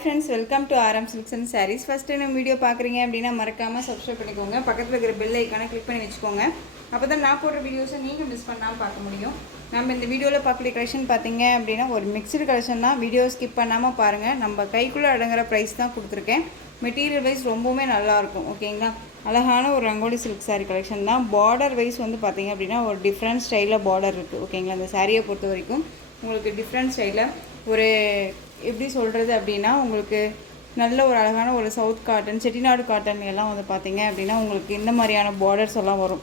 Friends, welcome to RM silks and sarees. First நம்ம video பார்க்குறீங்க அப்படின்னா மறக்காமல் சப்ஸ்கிரைப் பண்ணிக்கோங்க. பக்கத்தில் இருக்கிற பெல் ஐக்கானை கிளிக் பண்ணி வச்சுக்கோங்க. அப்போ தான் நான் போடுற வீடியோஸை நீங்கள் மிஸ் பண்ணாமல் பார்க்க முடியும். நம்ம இந்த வீடியோவில் பார்க்கக்கூடிய கலெக்ஷன் பார்த்தீங்க அப்படின்னா ஒரு மிக்சடு கலெக்ஷன் தான். வீடியோ ஸ்கிப் பண்ணாமல் பாருங்கள். நம்ம கைக்குள்ளே அடங்குற ப்ரைஸ் தான் கொடுத்துருக்கேன். மெட்டீரியல் வைஸ் ரொம்பவுமே நல்லாயிருக்கும். ஓகேங்களா, அழகான ஒரு ரங்கோலி சில்க் சாரீ கலெக்ஷன் தான். பார்டர் வைஸ் வந்து பார்த்தீங்க அப்படின்னா ஒரு டிஃப்ரெண்ட் ஸ்டைலில் பார்டர் இருக்குது. ஓகேங்களா, அந்த சாரியை பொறுத்த வரைக்கும் உங்களுக்கு டிஃப்ரெண்ட் ஸ்டைலில் ஒரு எப்படி சொல்கிறது அப்படின்னா உங்களுக்கு நல்ல ஒரு அழகான ஒரு சவுத் காட்டன், செட்டிநாடு காட்டன் எல்லாம் வந்து பார்த்தீங்க அப்படின்னா உங்களுக்கு இந்த மாதிரியான பார்டர்ஸ் எல்லாம் வரும்.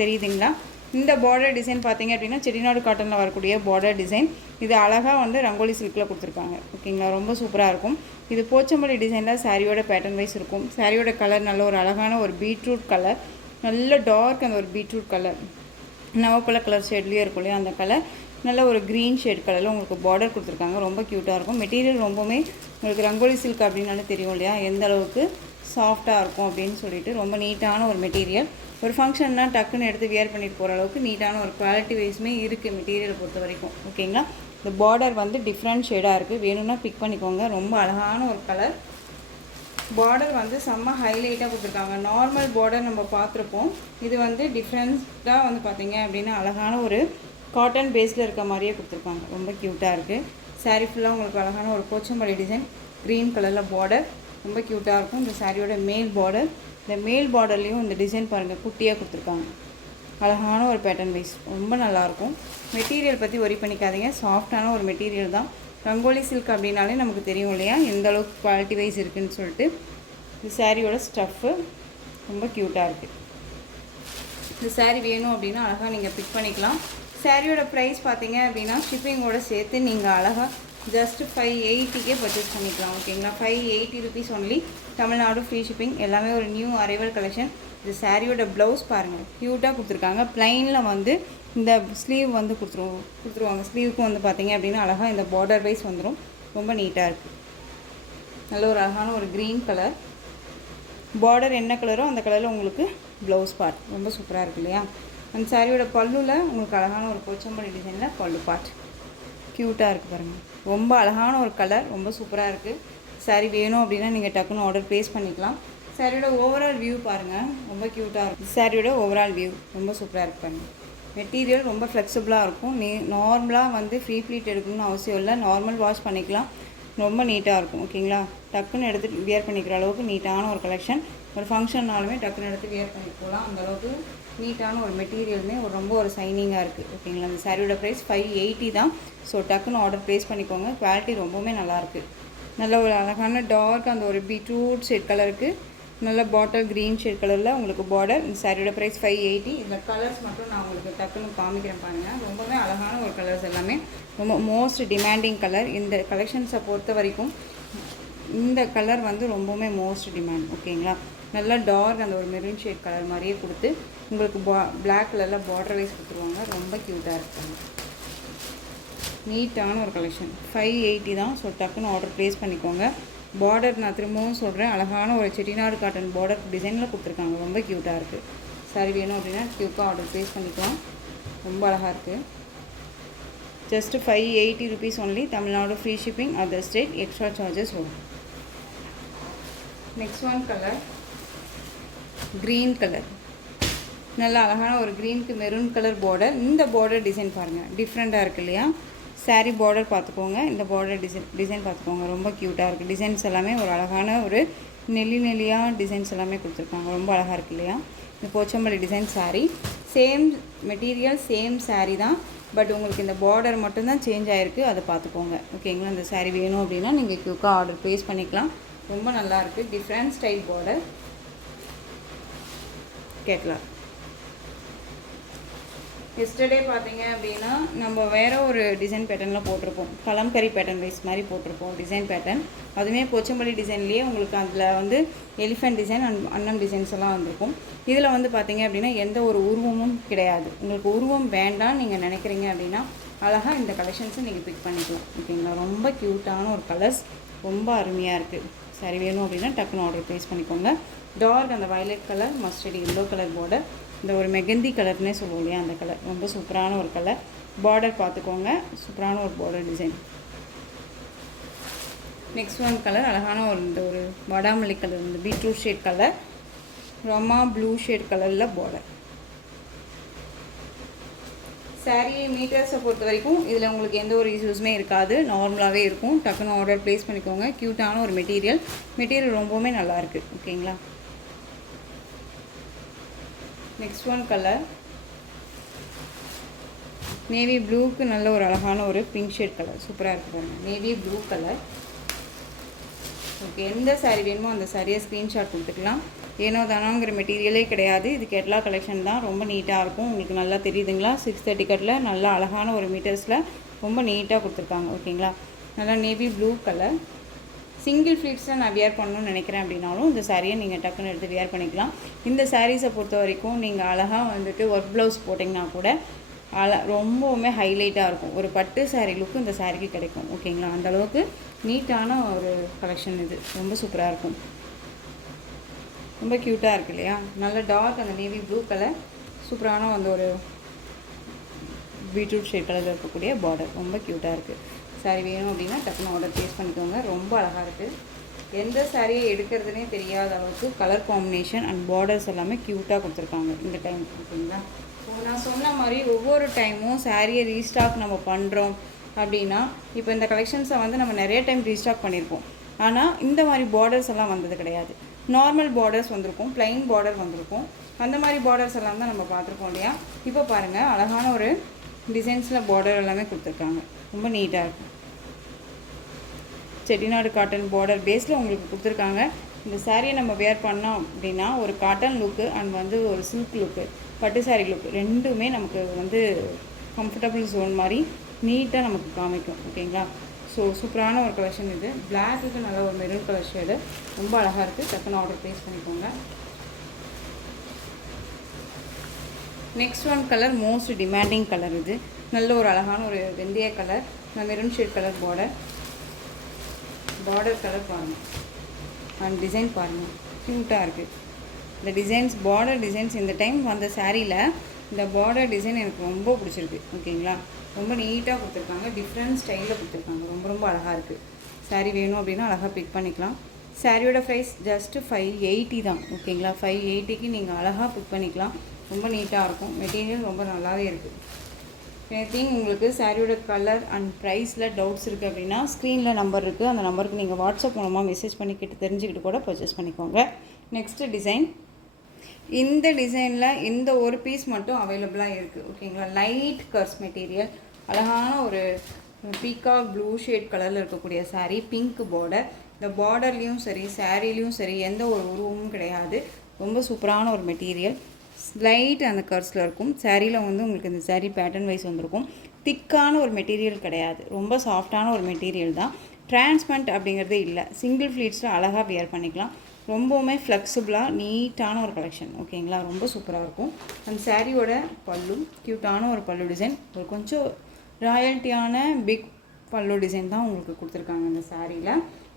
தெரியுதுங்களா? இந்த பார்டர் டிசைன் பார்த்தீங்க அப்படின்னா செட்டிநாடு காட்டனில் வரக்கூடிய பார்டர் டிசைன். இது அழகாக வந்து ரங்கோலி சில்கில் கொடுத்துருக்காங்க. ஓகேங்களா, ரொம்ப சூப்பராக இருக்கும். இது போச்சம்பள்ளி டிசைனில் சாரியோட பேட்டர்ன் வைஸ் இருக்கும். சாரியோட கலர் நல்ல ஒரு அழகான ஒரு பீட்ரூட் கலர், நல்ல டார்க் அந்த ஒரு பீட்ரூட் கலர், நவப்பழ கலர் ஷேட்லேயே இருக்கும் இல்லையா, அந்த கலர் நல்ல ஒரு க்ரீன் ஷேட் கலரில் உங்களுக்கு பார்டர் கொடுத்துருக்காங்க. ரொம்ப க்யூட்டாக இருக்கும். மெட்டீரியல் ரொம்பவுமே உங்களுக்கு ரங்கோலி சில்க் அப்படின்னாலும் தெரியும் இல்லையா, எந்த அளவுக்கு சாஃப்டாக இருக்கும் அப்படின்னு சொல்லிட்டு ரொம்ப நீட்டான ஒரு மெட்டீரியல். ஒரு ஃபங்க்ஷன்னா டக்குன்னு எடுத்து வியர் பண்ணிட்டு போகிற அளவுக்கு நீட்டான ஒரு குவாலிட்டி வைஸுமே இருக்குது மெட்டீரியலை பொறுத்த வரைக்கும். ஓகேங்களா, இந்த பார்டர் வந்து டிஃப்ரெண்ட் ஷேடாக இருக்குது. வேணும்னா பிக் பண்ணிக்கோங்க. ரொம்ப அழகான ஒரு கலர். பார்டர் வந்து செம்ம ஹைலைட்டாக கொடுத்துருக்காங்க. நார்மல் பார்டர் நம்ம பார்த்துருப்போம். இது வந்து டிஃப்ரெண்ட்டாக வந்து பார்த்தீங்க அப்படின்னா அழகான ஒரு காட்டன் பேஸில் இருக்க மாதிரியே கொடுத்துருக்காங்க. ரொம்ப க்யூட்டாக இருக்குது. சாரீ ஃபுல்லாக உங்களுக்கு அழகான ஒரு போச்சம்பள்ளி டிசைன், க்ரீன் கலரில் பார்டர், ரொம்ப க்யூட்டாக இருக்கும். இந்த சாரியோட மேல் பார்டர், இந்த மேல் பார்டர்லேயும் இந்த டிசைன் பாருங்கள், குட்டியாக கொடுத்துருக்காங்க. அழகான ஒரு பேட்டர்ன் வைஸ் ரொம்ப நல்லாயிருக்கும். மெட்டீரியல் பற்றி ஒரி பண்ணிக்காதீங்க, சாஃப்டான ஒரு மெட்டீரியல் தான். ரங்கோலி சில்க் அப்படின்னாலே நமக்கு தெரியும் இல்லையா எந்த அளவுக்கு குவாலிட்டி வைஸ் இருக்குதுன்னு சொல்லிட்டு. இந்த சாரியோட ஸ்டஃப்பு ரொம்ப க்யூட்டாக இருக்குது. இந்த சாரீ வேணும் அப்படின்னா அழகாக நீங்கள் பிக் பண்ணிக்கலாம். சாரியோட ப்ரைஸ் பார்த்தீங்க அப்படின்னா ஷிப்பிங்கோடு சேர்த்து நீங்கள் அழகாக ஜஸ்ட் 580க்கே பர்ச்சேஸ் பண்ணிக்கலாம். ஓகேங்களா, 580 rupees only. Tamil Nadu free shipping. எல்லாமே ஒரு நியூ அரைவல் கலெக்ஷன். இந்த சாரியோட ப்ளவுஸ் பாருங்கள், க்யூட்டாக கொடுத்துருக்காங்க. ப்ளைனில் வந்து இந்த ஸ்லீவ் வந்து கொடுத்துருவாங்க. ஸ்லீவுக்கும் வந்து பார்த்தீங்க அப்படின்னா அழகாக இந்த பார்டர் வைஸ் வந்துடும். ரொம்ப நீட்டாக இருக்குது. நல்ல ஒரு அழகான ஒரு க்ரீன் கலர் பார்டர். என்ன கலரோ அந்த கலரில் உங்களுக்கு ப்ளவுஸ் பார்ட் ரொம்ப சூப்பராக இருக்குது இல்லையா. அந்த சாரியோட பல்லுவில் உங்களுக்கு அழகான ஒரு போச்சம்பள்ளி டிசைனில் பல்லு பார்ட் க்யூட்டாக இருக்குது பாருங்கள். ரொம்ப அழகான ஒரு கலர், ரொம்ப சூப்பராக இருக்குது. சாரீ வேணும் அப்படின்னா நீங்கள் டக்குன்னு ஆர்டர் ப்ளேஸ் பண்ணிக்கலாம். சாரியோட ஓவரால் வியூ பாருங்கள், ரொம்ப க்யூட்டாக இருக்கும். சாரியோட ஓவரால் வியூ ரொம்ப சூப்பராக இருக்குது பாருங்கள். மெட்டீரியல் ரொம்ப ஃப்ளெக்சிபிளாக இருக்கும். நார்மலாக வந்து ஃப்ரீ ப்ளீட் எடுக்கணும்னு அவசியம் இல்லை, நார்மல் வாஷ் பண்ணிக்கலாம். ரொம்ப நீட்டாக இருக்கும். ஓகேங்களா, டக்குன்னு எடுத்து வியர் பண்ணிக்கிற அளவுக்கு நீட்டான ஒரு கலெக்ஷன். ஒரு ஃபங்க்ஷன்னாலுமே டக்குன்னு எடுத்து வியர் பண்ணிட்டு போகலாம். அந்தளவுக்கு நீட்டான ஒரு மெட்டீரியலுமே ரொம்ப ஒரு சைனிங்காக இருக்குது. ஓகேங்களா, அந்த சாரியோட ப்ரைஸ் 580 தான். ஸோ டக்குன்னு ஆர்டர் ப்ளேஸ் பண்ணிக்கோங்க. குவாலிட்டி ரொம்பவுமே நல்லாயிருக்கு. நல்ல ஒரு அழகான டார்க் அந்த ஒரு பீட்ரூட் ஷேட் கலருக்கு நல்ல பாட்டில் க்ரீன் ஷேட் கலரில் உங்களுக்கு பார்டர். இந்த சாரியோட ப்ரைஸ் 580. இந்த கலர்ஸ் மட்டும் நான் உங்களுக்கு டக்குன்னு காமிக்கிறேன் பாருங்கள். ரொம்பவே அழகான ஒரு கலர்ஸ், எல்லாமே ரொம்ப மோஸ்ட் டிமாண்டிங் கலர். இந்த கலெக்ஷன்ஸை பொறுத்த வரைக்கும் இந்த கலர் வந்து ரொம்பவுமே மோஸ்ட் டிமாண்ட். ஓகேங்களா, நல்லா டார்க் அந்த ஒரு மெரூன் ஷேட் கலர் மாதிரியே கொடுத்து உங்களுக்கு பிளாக் கலரில் பார்டர் வைஸ் கொடுத்துருவாங்க. ரொம்ப க்யூட்டாக இருக்காங்க. நீட்டான ஒரு கலெக்ஷன். 580 தான். ஸோ டக்குன்னு ஆர்டர் ப்ளேஸ் பண்ணிக்கோங்க. பார்டர் நான் திரும்பவும் சொல்கிறேன், அழகான ஒரு செட்டிநாடு காட்டன் பார்டர் டிசைனில் கொடுத்துருக்காங்க. ரொம்ப க்யூட்டாக இருக்குது. சாரி வேணும் அப்படின்னா க்யூக்காக ஆர்டர் ப்ளேஸ் பண்ணிக்கலாம். ரொம்ப அழகாக இருக்குது. Just 580 rupees only. Tamil Nadu free shipping, other state extra charges வரும். Next one colour green colour. நல்லா அழகான ஒரு க்ரீனுக்கு மெரூன் கலர் பார்டர். இந்த பார்டர் டிசைன் பாருங்கள், டிஃப்ரெண்ட்டாக இருக்குது இல்லையா. சாரீ பார்டர் பார்த்துக்கோங்க, இந்த பார்டர் டிசைன் பார்த்துக்கோங்க. ரொம்ப க்யூட்டாக இருக்குது. டிசைன்ஸ் எல்லாமே ஒரு அழகான ஒரு நெல்லியாக டிசைன்ஸ் எல்லாமே கொடுத்துருக்காங்க. ரொம்ப அழகாக இருக்குது இல்லையா. இந்த Pochampalli design sari, same material same sari தான். பட் உங்களுக்கு இந்த பார்டர் மட்டும்தான் சேஞ்ச் ஆகிருக்கு, அதை பார்த்துக்கோங்க. ஓகேங்களா, இந்த சாரீ வேணும் அப்படின்னா நீங்கள் க்யூக்காக ஆர்டர் ப்ளேஸ் பண்ணிக்கலாம். ரொம்ப நல்லாயிருக்கு. டிஃப்ரெண்ட் ஸ்டைல் பார்டர் கேட்கலாம். எஸ்டர்டே பார்த்தீங்க அப்படின்னா நம்ம வேறு ஒரு டிசைன் பேட்டர்னில் போட்டிருப்போம். கலம்கரி பேட்டர்ன் வைஸ் மாதிரி போட்டிருப்போம் டிசைன் பேட்டர்ன். அதுவுமே போச்சம்பள்ளி டிசைன்லேயே உங்களுக்கு அதில் வந்து எலிஃபெண்ட் டிசைன் அண்ட் அன்னம் டிசைன்ஸ் எல்லாம் வந்திருக்கும். இதில் வந்து பார்த்தீங்க அப்படின்னா எந்த ஒரு உருவமும் கிடையாது. உங்களுக்கு உருவம் வேண்டாம் நீங்கள் நினைக்கிறீங்க அப்படின்னா அழகாக இந்த கலெக்ஷன்ஸை நீங்கள் பிக் பண்ணிக்கலாம். ஓகேங்களா, ரொம்ப க்யூட்டான ஒரு கலர்ஸ், ரொம்ப அருமையாக இருக்குது. சரி வேணும் அப்படின்னா டக்குன்னு ஆர்டர் ப்ளேஸ் பண்ணிக்கோங்க. டார்க் அந்த violet colour, mustard yellow colour border, இந்த ஒரு மெகந்தி கலர்னே சொல்லுவோம் இல்லையா, அந்த கலர் ரொம்ப சூப்பரான ஒரு கலர். பார்டர் பார்த்துக்கோங்க, சூப்பரான ஒரு border design. Next one colour அழகான ஒரு வடாமல்லி கலர், இந்த beetroot shade colour, Rama blue shade கலரில் பார்டர். சாரீ மீட்டர்ஸை பொறுத்த வரைக்கும் இதில் உங்களுக்கு எந்த ஒரு இஷ்யூஸுமே இருக்காது, நார்மலாகவே இருக்கும். டக்குன்னு ஆர்டர் ப்ளேஸ் பண்ணிக்கோங்க. க்யூட்டான ஒரு மெட்டீரியல் ரொம்பவுமே நல்லாயிருக்கு. ஓகேங்களா. நெக்ஸ்ட் ஒன் கலர் நேவி ப்ளூக்கு நல்ல ஒரு அழகான ஒரு பிங்க் ஷேட் கலர், சூப்பராக இருக்குது பாருங்கள். Navy blue colour. ஓகே, எந்த சாரீ வேணுமோ அந்த சாரியை ஸ்க்ரீன்ஷாட் கொடுத்துக்கலாம். ஏனோ தானோங்கிற மெட்டீரியலே கிடையாது, இது கேட்லா கலெக்ஷன் தான். ரொம்ப நீட்டாக இருக்கும். உங்களுக்கு நல்லா தெரியுதுங்களா. 630 கட்டில் நல்லா அழகான ஒரு மீட்டர்ஸில் ரொம்ப நீட்டாக கொடுத்துருக்காங்க. ஓகேங்களா. நல்லா நேவி ப்ளூ கலர். சிங்கிள் ஃப்ளீட்ஸில் நான் வியர் பண்ணணும்னு நினைக்கிறேன் அப்படின்னாலும் இந்த சாரியை நீங்கள் டக்குன்னு எடுத்து வியர் பண்ணிக்கலாம். இந்த சாரீஸை பொறுத்த வரைக்கும் நீங்கள் அழகாக வந்துட்டு ஒர்க் ப்ளவுஸ் போட்டிங்கன்னா கூட ரொம்பவுமே ஹைலைட்டாக இருக்கும். ஒரு பட்டு சாரீ லுக்கு இந்த சாரீக்கு கிடைக்கும். ஓகேங்களா. அந்தளவுக்கு நீட்டான ஒரு கலெக்ஷன் இது. ரொம்ப சூப்பராக இருக்கும். ரொம்ப க்யூட்டாக இருக்குது இல்லையா. நல்ல டார்க் அந்த நேவி ப்ளூ கலர், சூப்பரான அந்த ஒரு பீட்ரூட் ஷேட் கலரில் இருக்கக்கூடிய பார்டர் ரொம்ப க்யூட்டாக இருக்குது. சாரீ வேணும் அப்படின்னா டக்குன்னு ஆர்டர் ப்ளேஸ் பண்ணிக்கோங்க. ரொம்ப அழகாக இருக்குது. எந்த சாரியை எடுக்கிறதுனே தெரியாத அளவுக்கு கலர் காம்பினேஷன் அண்ட் பார்டர்ஸ் எல்லாமே க்யூட்டாக கொடுத்துருக்காங்க இந்த டைம். ஓகேங்களா. ஸோ நான் சொன்ன மாதிரி ஒவ்வொரு டைமும் சாரியை ரீஸ்டாக் நம்ம பண்ணுறோம் அப்படின்னா, இப்போ இந்த கலெக்ஷன்ஸை வந்து நம்ம நிறைய டைம் ரீஸ்டாக் பண்ணியிருப்போம். ஆனால் இந்த மாதிரி பார்டர்ஸ் எல்லாம் வந்தது கிடையாது. நார்மல் பார்டர்ஸ் வந்திருக்கும், ப்ளைன் பார்டர் வந்திருக்கும். அந்த மாதிரி பார்டர்ஸ் எல்லாம் தான் நம்ம பார்த்துருக்கோம் இல்லையா. இப்போ பாருங்கள், அழகான ஒரு டிசைன்ஸில் பார்டர் எல்லாமே கொடுத்துருக்காங்க. ரொம்ப நீட்டாக இருக்கும். செட்டிநாடு காட்டன் பார்டர் பேஸில் உங்களுக்கு கொடுத்துருக்காங்க. இந்த சாரியை நம்ம வேர் பண்ணோம் அப்படின்னா ஒரு காட்டன் லுக்கு அண்ட் வந்து ஒரு சில்க் லுக்கு, பட்டு சாரீ லுக்கு ரெண்டுமே நமக்கு வந்து கம்ஃபர்டபுள் ஜோன் மாதிரி நீட்டாக நமக்கு காமிக்கும். ஓகேங்களா. ஸோ சூப்பரான ஒரு கலெக்ஷன் இது. பிளாக்குக்கு நல்ல ஒரு மெரூன் கலர் ஷேடு, ரொம்ப அழகாக இருக்குது. டக்குன்னு ஆர்டர் ப்ளேஸ் பண்ணிக்கோங்க. Next one colour most demanding colour. இது நல்ல ஒரு அழகான ஒரு வெந்தய colour, maroon shade colour border colour பாருங்கள் அண்ட் டிசைன் பாருங்கள், க்யூட்டாக இருக்குது. இந்த டிசைன்ஸ் பார்டர் டிசைன்ஸ் இந்த டைம் வந்த சாரியில் இந்த பார்டர் டிசைன் எனக்கு ரொம்ப பிடிச்சிருக்கு. ஓகேங்களா. ரொம்ப நீட்டாக கொடுத்துருக்காங்க, டிஃப்ரெண்ட் ஸ்டைலில் கொடுத்துருக்காங்க. ரொம்ப அழகாக இருக்குது. சாரீ வேணும் அப்படின்னா அழகாக பிக் பண்ணிக்கலாம். சாரியோட ப்ரைஸ் ஜஸ்ட்டு 580 தான். ஓகேங்களா. 580க்கு நீங்கள் அழகாக பிக் பண்ணிக்கலாம். ரொம்ப நீட்டாக இருக்கும். மெட்டீரியல் ரொம்ப நல்லாவே இருக்குது. திங்க் உங்களுக்கு சாரியோட கலர் அண்ட் ப்ரைஸில் டவுட்ஸ் இருக்குது அப்படின்னா ஸ்க்ரீனில் நம்பர் இருக்குது. அந்த நம்பருக்கு நீங்கள் வாட்ஸ்அப் மூலமாக மெசேஜ் பண்ணிக்கிட்டு தெரிஞ்சுக்கிட்டு கூட பர்ச்சேஸ் பண்ணிக்கோங்க. Next design. இந்த டிசைனில் இந்த ஒரு பீஸ் மட்டும் அவைலபிளாக இருக்குது. ஓகேங்களா. லைட் கர்ஸ் மெட்டீரியல், அழகான ஒரு பீகாக் ப்ளூ ஷேட் கலரில் இருக்கக்கூடிய சாரீ, பிங்க் பார்டர். இந்த பார்டர்லேயும் சரி சாரீலேயும் சரி எந்த ஒரு உருவமும் கிடையாது. ரொம்ப சூப்பரான ஒரு மெட்டீரியல். லைட் அந்த கர்ஸில் இருக்கும். சாரியில் வந்து உங்களுக்கு இந்த சாரீ பேட்டர்ன் வைஸ் வந்திருக்கும். திக்கான ஒரு மெட்டீரியல் கிடையாது, ரொம்ப சாஃப்டான ஒரு மெட்டீரியல் தான். டிரான்ஸ்பரண்ட் அப்படிங்கிறதே இல்லை. சிங்கிள் ஃப்ளீட்ஸில் அழகாக வியர் பண்ணிக்கலாம். ரொம்பவுமே ஃப்ளெக்சிபிளாக நீட்டான ஒரு கலெக்ஷன். ஓகேங்களா. ரொம்ப சூப்பராக இருக்கும். அந்த சாரியோட பல்லு க்யூட்டான ஒரு பல்லு டிசைன், ஒரு கொஞ்சம் ராயல்ட்டியான பிக் பல்லு டிசைன் தான் உங்களுக்கு கொடுத்துருக்காங்க அந்த சாரியில்.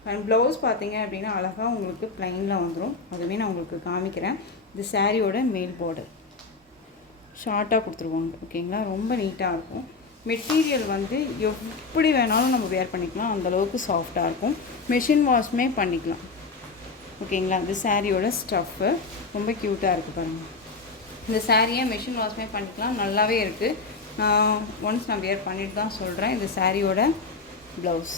அண்ட் ப்ளவுஸ் பார்த்தீங்க அப்படின்னா அழகாக உங்களுக்கு ப்ளைனில் வந்துடும். அதுவுமே நான் உங்களுக்கு காமிக்கிறேன். இந்த சாரியோட மேல் பார்டர் ஷார்ட்டாக கொடுத்துருவாங்க. ஓகேங்களா. ரொம்ப நீட்டாக இருக்கும். மெட்டீரியல் வந்து எப்படி வேணாலும் நம்ம வேர் பண்ணிக்கலாம், அந்தளவுக்கு சாஃப்டாக இருக்கும். மெஷின் வாஷ்மே பண்ணிக்கலாம். ஓகேங்களா. இந்த சாரியோட ஸ்டஃப்பு ரொம்ப க்யூட்டாக இருக்குது பாருங்கள். இந்த சாரியை மெஷின் வாஷ்மே பண்ணிக்கலாம், நல்லாவே இருக்குது. ஒன்ஸ் நான் வேர் பண்ணிட்டு தான் சொல்கிறேன். இந்த சாரியோட ப்ளவுஸ்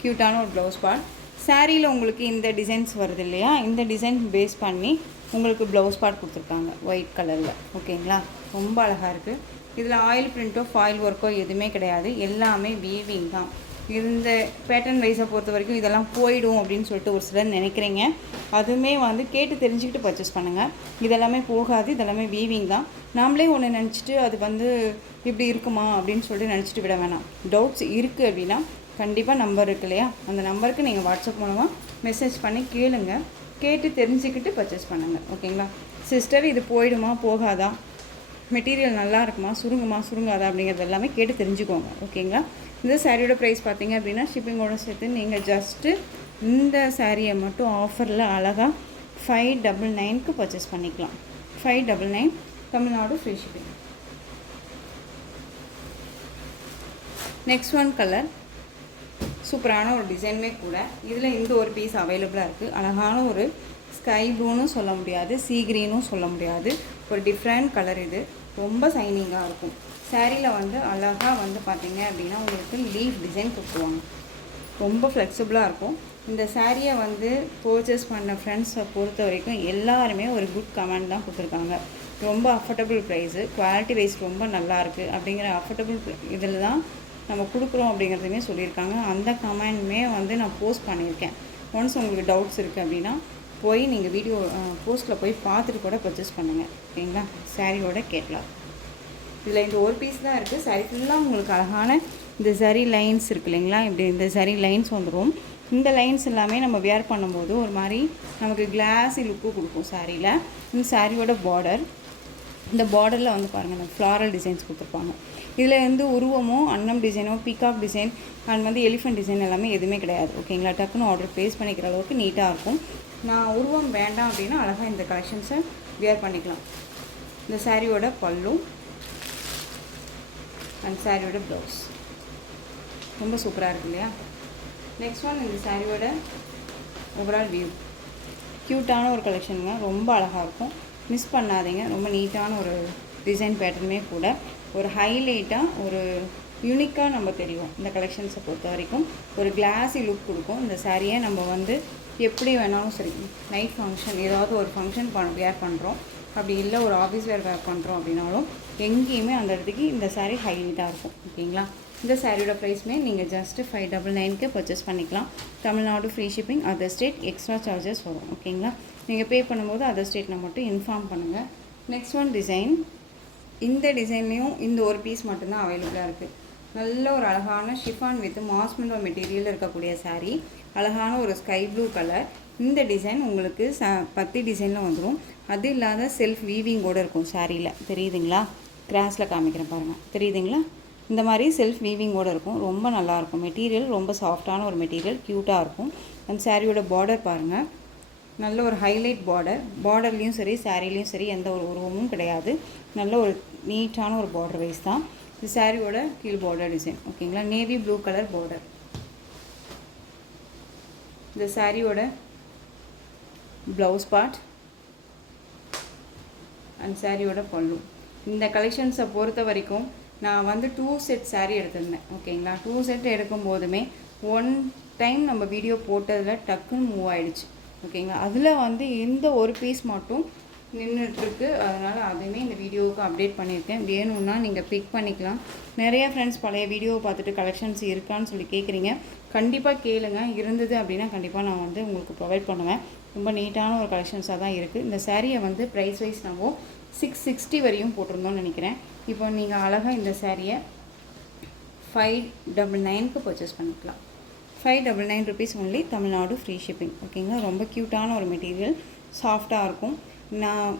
க்யூட்டான ஒரு ப்ளவுஸ் பார்ட். சாரியில் உங்களுக்கு இந்த டிசைன்ஸ் வருது இல்லையா, இந்த டிசைன் பேஸ் பண்ணி உங்களுக்கு ப்ளவுஸ் பார்ட் கொடுத்துருக்காங்க ஒயிட் கலரில். ஓகேங்களா. ரொம்ப அழகாக இருக்குது. இதில் ஆயில் பிரிண்ட்டோ ஃபாயில் ஒர்க்கோ எதுவுமே கிடையாது, எல்லாமே வீவிங் தான். இந்த பேட்டர்ன் வைஸை பொறுத்த வரைக்கும் இதெல்லாம் போயிடும் அப்படின்னு சொல்லிட்டு ஒரு சிலர் நினைக்கிறீங்க. அதுவுமே வந்து கேட்டு தெரிஞ்சுக்கிட்டு பர்ச்சேஸ் பண்ணுங்கள். இதெல்லாமே போகாது, இதெல்லாமே வீவிங் தான். நாமளே ஒன்று நினச்சிட்டு அது வந்து இப்படி இருக்குமா அப்படின்னு சொல்லிட்டு நினச்சிட்டு விட வேணாம். டவுட்ஸ் இருக்குது அப்படின்னா கண்டிப்பாக நம்பர் இருக்கு இல்லையா, அந்த நம்பருக்கு நீங்கள் வாட்ஸ்அப் மூலமாக மெசேஜ் பண்ணி கேளுங்க. கேட்டு தெரிஞ்சுக்கிட்டு பர்ச்சேஸ் பண்ணுங்கள். ஓகேங்களா. சிஸ்டர் இது போயிடுமா போகாதா, மெட்டீரியல் நல்லா இருக்குமா, சுருங்காதா அப்படிங்கிறது எல்லாமே கேட்டு தெரிஞ்சுக்கோங்க. ஓகேங்களா. இந்த சாரியோட ப்ரைஸ் பார்த்தீங்க அப்படின்னா ஷிப்பிங்கோட சேர்த்து நீங்கள் ஜஸ்ட்டு இந்த சாரியை மட்டும் ஆஃபரில் அழகாக 599க்கு பர்ச்சேஸ் பண்ணிக்கலாம். 599 Tamil Nadu free shipping. Next one colour சூப்பரான ஒரு டிசைனுமே கூட. இதில் இந்த ஒரு பீஸ் அவைலபிளாக இருக்குது. அழகான ஒரு ஸ்கை ப்ளூன்னு சொல்ல முடியாது, சீ க்ரீனும் சொல்ல முடியாது, ஒரு டிஃப்ரெண்ட் கலர். இது ரொம்ப சைனிங்காக இருக்கும். சாரியில் வந்து அழகாக வந்து பார்த்திங்க அப்படின்னா உங்களுக்கு லீஃப் டிசைன் கொடுத்துருவாங்க. ரொம்ப ஃப்ளெக்சிபிளாக இருக்கும். இந்த சாரியை வந்து பர்ச்சேஸ் பண்ண ஃப்ரெண்ட்ஸை பொறுத்த வரைக்கும் எல்லாருமே ஒரு குட் கமெண்ட் தான் கொடுத்துருக்காங்க. ரொம்ப அஃபோர்டபுள் ப்ரைஸு, குவாலிட்டி வைஸ் ரொம்ப நல்லாயிருக்கு அப்படிங்கிற அஃபோர்டபுள் இதில் தான் நம்ம கொடுக்குறோம் அப்படிங்கிறதுமே சொல்லியிருக்காங்க. அந்த கமெண்ட்மே வந்து நான் போஸ்ட் பண்ணியிருக்கேன். ஒன்ஸ் உங்களுக்கு டவுட்ஸ் இருக்குது அப்படின்னா போய் நீங்கள் வீடியோ போஸ்ட்டில் போய் பார்த்துட்டு கூட பர்ச்சேஸ் பண்ணுங்கள். ஓகேங்களா? சாரியோட கேட்கலாம். இதில் இந்த ஒரு பீஸ் தான் இருக்குது. சாரி ஃபுல்லாக உங்களுக்கு அழகான இந்த சரி லைன்ஸ் இருக்குது இல்லைங்களா? இப்படி இந்த சரி லைன்ஸ் வந்துடும். இந்த லைன்ஸ் எல்லாமே நம்ம வியர் பண்ணும்போது ஒரு மாதிரி நமக்கு கிளாஸி லுக்கு கொடுக்கும் சாரியில். இந்த சாரியோட பார்டர், இந்த பார்டரில் வந்து பாருங்கள் இந்த ஃப்ளாரல் டிசைன்ஸ் கொடுத்துருப்பாங்க. இதில் வந்து உருவமோ அன்னம் டிசைனோ பீகாக் டிசைன் அண்ட் வந்து எலிஃபென்ட் டிசைன் எல்லாமே எதுவுமே கிடையாது. ஓகேங்களா? டக்குன்னு ஆர்டர் ப்ளேஸ் பண்ணிக்கிற அளவுக்கு நீட்டாக இருக்கும். நான் உருவம் வேண்டாம் அப்படின்னா அழகாக இந்த கலெக்ஷன்ஸை வியர் பண்ணிக்கலாம். இந்த சாரியோட பல்லு அண்ட் சாரியோட ப்ளவுஸ் ரொம்ப சூப்பராக இருக்குது இல்லையா? நெக்ஸ்ட் ஒன் இந்த சாரியோட ஓவரால் வியூ. க்யூட்டான ஒரு கலெக்ஷனுங்க, ரொம்ப அழகாக இருக்கும், மிஸ் பண்ணாதீங்க. ரொம்ப நீட்டான ஒரு டிசைன் பேட்டர்னுமே கூட, ஒரு ஹைலைட்டாக ஒரு யூனிக்காக நம்ம தெரியும். இந்த கலெக்ஷன்ஸை பொறுத்த வரைக்கும் ஒரு கிளாஸி லுக் கொடுக்கும். இந்த சாரியை நம்ம வந்து எப்படி வேணாலும் சரி, நைட் ஃபங்க்ஷன் ஏதாவது ஒரு ஃபங்க்ஷன் வேர் பண்ணுறோம், அப்படி இல்லை ஒரு ஆஃபீஸ் வேர் பண்ணுறோம் அப்படின்னாலும் எங்கேயுமே அந்த இடத்துக்கு இந்த சாரீ ஹைலைட்டாக இருக்கும். ஓகேங்களா? இந்த சாரியோட ப்ரைஸ்மே நீங்கள் ஜஸ்ட்டு 599க்கு பர்ச்சேஸ் பண்ணிக்கலாம். Tamil Nadu free shipping, other state extra charges வரும். ஓகேங்களா? நீங்கள் பே பண்ணும்போது அதர் ஸ்டேட்டில் மட்டும் இன்ஃபார்ம் பண்ணுங்கள். Next one design. இந்த டிசைன்லேயும் இந்த ஒரு பீஸ் மட்டும்தான் அவைலபிளாக இருக்குது. நல்ல ஒரு அழகான ஷிஃபான் வித் மாஸ்மெண்டோ மெட்டீரியல் இருக்கக்கூடிய சாரீ, அழகான ஒரு ஸ்கை ப்ளூ கலர். இந்த டிசைன் உங்களுக்கு பத்தி டிசைனில் வந்துடும். அது இல்லாத செல்ஃப் வீவிங்கோடு இருக்கும் சாரியில். தெரியுதுங்களா? கிராஸில் காமிக்கிறேன் பாருங்கள், தெரியுதுங்களா? இந்த மாதிரி செல்ஃப் வீவிங்கோடு இருக்கும். ரொம்ப நல்லாயிருக்கும். மெட்டீரியல் ரொம்ப சாஃப்டான ஒரு மெட்டீரியல், க்யூட்டாக இருக்கும். அந்த சாரியோட பார்டர் பாருங்கள், நல்ல ஒரு ஹைலைட் பார்டர். பார்டர்லேயும் சரி சாரிலையும் சரி எந்த ஒரு உருவமும் கிடையாது. நல்ல ஒரு நீட்டான ஒரு பார்டர் வைஸ் தான். இந்த சாரியோட கீழ் பார்டர் டிசைன். ஓகேங்களா? Navy blue colour border. இந்த சாரியோட ப்ளவுஸ் பார்ட் அண்ட் சாரியோட பல்லு. இந்த கலெக்ஷன்ஸை பொறுத்த வரைக்கும் நான் வந்து 2 செட் சாரீ எடுத்திருந்தேன். ஓகேங்களா? 2 செட் எடுக்கும் போதுமே 1 டைம் நம்ம வீடியோ போட்டதில் டக்குன்னு மூவ் ஆகிடுச்சு. ஓகேங்களா? அதில் வந்து இந்த ஒரு பீஸ் மட்டும் நின்றுட்டுருக்கு. அதனால் அதையுமே இந்த வீடியோவுக்கு அப்டேட் பண்ணியிருக்கேன். வேணும்னா நீங்கள் பிக் பண்ணிக்கலாம். நிறைய ஃப்ரெண்ட்ஸ் பழைய வீடியோவை பார்த்துட்டு கலெக்ஷன்ஸ் இருக்கான்னு சொல்லி கேட்குறீங்க. கண்டிப்பாக கேளுங்க. இருந்தது அப்படின்னா கண்டிப்பாக நான் வந்து உங்களுக்கு ப்ரொவைட் பண்ணுவேன். ரொம்ப நீட்டான ஒரு கலெக்ஷன்ஸாக தான் இருக்குது. இந்த சாரியை வந்து ப்ரைஸ் வைஸ் நம்ம 660 வரையும் போட்டிருந்தோம்னு நினைக்கிறேன். இப்போ நீங்கள் அழகாக இந்த சாரியை 599க்கு பர்ச்சேஸ் பண்ணிக்கலாம். 599 rupees only, Tamil Nadu free shipping. ஓகேங்களா? ரொம்ப க்யூட்டான ஒரு மெட்டீரியல், சாஃப்டாக இருக்கும். நான்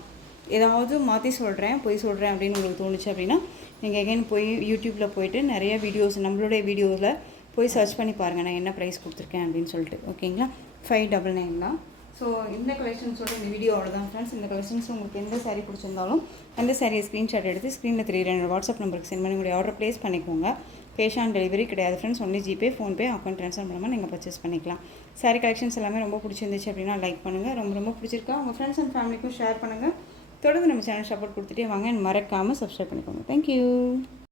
ஏதாவது மாற்றி சொல்கிறேன், பொய் சொல்கிறேன் அப்படின்னு உங்களுக்கு தோணுச்சு அப்படின்னா நீங்கள் எகைன் போய் யூடியூப்பில் போய்ட்டு நிறைய வீடியோஸ், நம்மளுடைய வீடியோவில் போய் சர்ச் பண்ணி பாருங்கள் நான் என்ன ப்ரைஸ் கொடுத்துருக்கேன் அப்படின்னு சொல்லிட்டு. ஓகேங்களா? 599 தான். ஸோ இந்த கலெக்ஷன்ஸோட இந்த வீடியோ அவ்வளோதான் ஃப்ரெண்ட்ஸ். இந்த கலெக்ஷன்ஸ் உங்களுக்கு எந்த சாரீ பிடிச்சிருந்தாலும் அந்த சாரியை ஸ்க்ரீன்ஷாட் எடுத்து ஸ்க்ரீனில் 3 வாட்ஸ்அப் நம்பருக்கு சென்ட் பண்ணி உங்களுடைய ஆர்டர் ப்ளேஸ் பண்ணிக்கோங்க. கேஷ் ஆன் டெலிவரி கிடையாது friends, only GPay, PhonePe, account transfer மூலமாக நீங்கள் பர்ச்சேஸ் பண்ணிக்கலாம். சாரீ கலெக்ஷன்ஸ் எல்லாமே ரொம்ப பிடிச்சிருந்துச்சு அப்படின்னா லைக் பண்ணுங்கள். ரொம்ப பிடிச்சிருக்கா உங்கள் ஃப்ரெண்ட்ஸ் அண்ட் ஃபேமிலிக்கும் ஷேர் பண்ணுங்கள். தொடர்ந்து நம்ம சேனல் சப்போர்ட் கொடுத்துட்டே வாங்க. மறக்காமல் சப்ஸ்கிரைப் பண்ணிக்கோங்க. தேங்க்யூ.